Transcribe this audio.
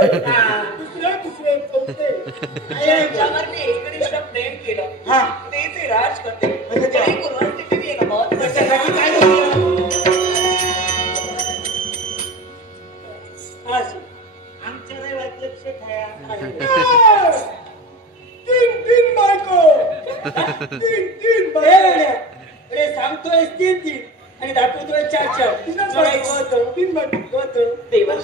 दुसरे चौथे ज्यावरती एकनिष्ठ प्रेम केलं हा तेच राज करते म्हणजे तरी गुरुवारची देवी आहे ना त्याच्यासाठी काय झालं? असं. आमच्या दैवात लक्ष ठेवा. तीन बायको तीन अरे सांगतोय तीन आणि दाखवतोय चार तीन बायको होतो देवा